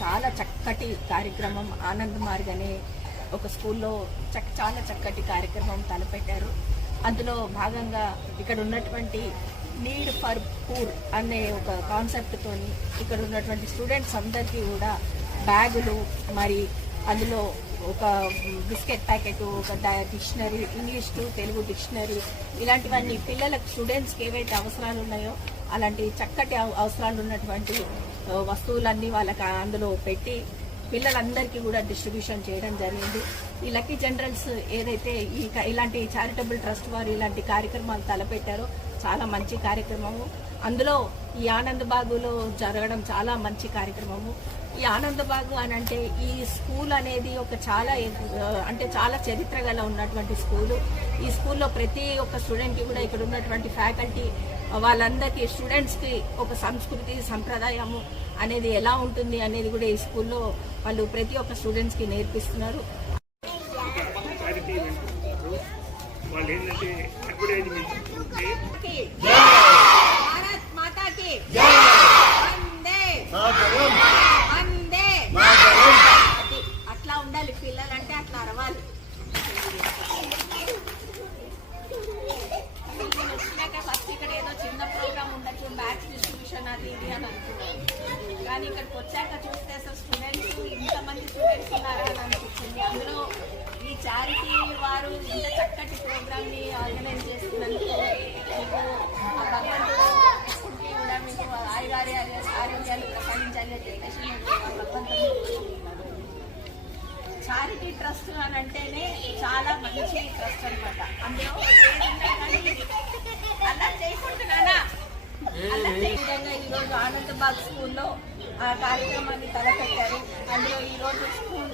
చాలా చక్కటి కార్యక్రమం ఆనంద్ మార్గ్ అనే ఒక స్కూల్లో చాలా చక్కటి కార్యక్రమం తలపెట్టారు. అందులో భాగంగా ఇక్కడ ఉన్నటువంటి నీడ్ ఫర్ పూర్ అనే ఒక కాన్సెప్ట్తోని ఇక్కడ ఉన్నటువంటి స్టూడెంట్స్ అందరికీ కూడా బ్యాగులు, మరి అందులో ఒక బిస్కెట్ ప్యాకెట్, ఒక dictionary, English to Telugu dictionary, ఇలాంటివన్నీ పిల్లలకు స్టూడెంట్స్కి ఏవైతే అవసరాలు ఉన్నాయో అలాంటి చక్కటి అవసరాలు ఉన్నటువంటి వస్తువులన్నీ వాళ్ళకి అందులో పెట్టి పిల్లలందరికీ కూడా డిస్ట్రిబ్యూషన్ చేయడం జరిగింది. ఈ లక్కీ జనరల్స్ ఏదైతే ఇలాంటి చారిటబుల్ ట్రస్ట్ వారు ఇలాంటి కార్యక్రమాలు తలపెట్టారో చాలా మంచి కార్యక్రమము. అందులో ఈ ఆనంద్ బాగులో జరగడం చాలా మంచి కార్యక్రమము. ఈ ఆనంద్ బాగు అని అంటే ఈ స్కూల్ అనేది ఒక చాలా చరిత్ర గల ఉన్నటువంటి స్కూలు. ఈ స్కూల్లో ప్రతి ఒక్క స్టూడెంట్కి కూడా ఇక్కడ ఉన్నటువంటి ఫ్యాకల్టీ వాళ్ళందరికీ స్టూడెంట్స్కి ఒక సంస్కృతి సంప్రదాయము అనేది ఎలా ఉంటుంది అనేది కూడా ఈ స్కూల్లో వాళ్ళు ప్రతి ఒక్క స్టూడెంట్స్కి నేర్పిస్తున్నారు. అట్లా ఉండాలి పిల్లలంటే, అట్లా అరవాలి. ఫస్ట్ ఇక్కడ ఏదో చిన్న ప్రోగ్రామ్ ఉండొచ్చు, బ్యాచ్ డిస్ట్రిబ్యూషన్ అది ఇది అని అనుకున్నాను. కానీ ఇక్కడికి వచ్చాక చూస్తే అసలు స్టూడెంట్స్ ఇంతమంది స్టూడెంట్స్ ఉన్నారా అని అనిపించింది. అందులో ఈ చారిటీ వారు ఇంత చక్కటి ప్రోగ్రామ్ ని ఆర్గనైజ్ చేస్తున్నందుకు మీకు ఆ భగవంతుడు ఎప్పటికీ కూడా మీకు ఆరోగ్యాలు ప్రసాదించాలి అని చెప్పేసి నేను ఆ భగవంతుడు. చారిటీ ట్రస్ట్ అని అంటేనే చాలా మంచి ట్రస్ట్ అనమాట. అందులో అలా చేయకుంటున్నానా విధంగా ఈరోజు ఆనంద్ బాగ్ స్కూల్లో ఆ కార్యక్రమాన్ని తలపెట్టారు. అందులో ఈరోజు స్కూల్